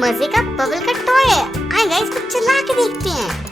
मजे का बबल का टॉय है। आए गाइस कुछ चला के देखते हैं।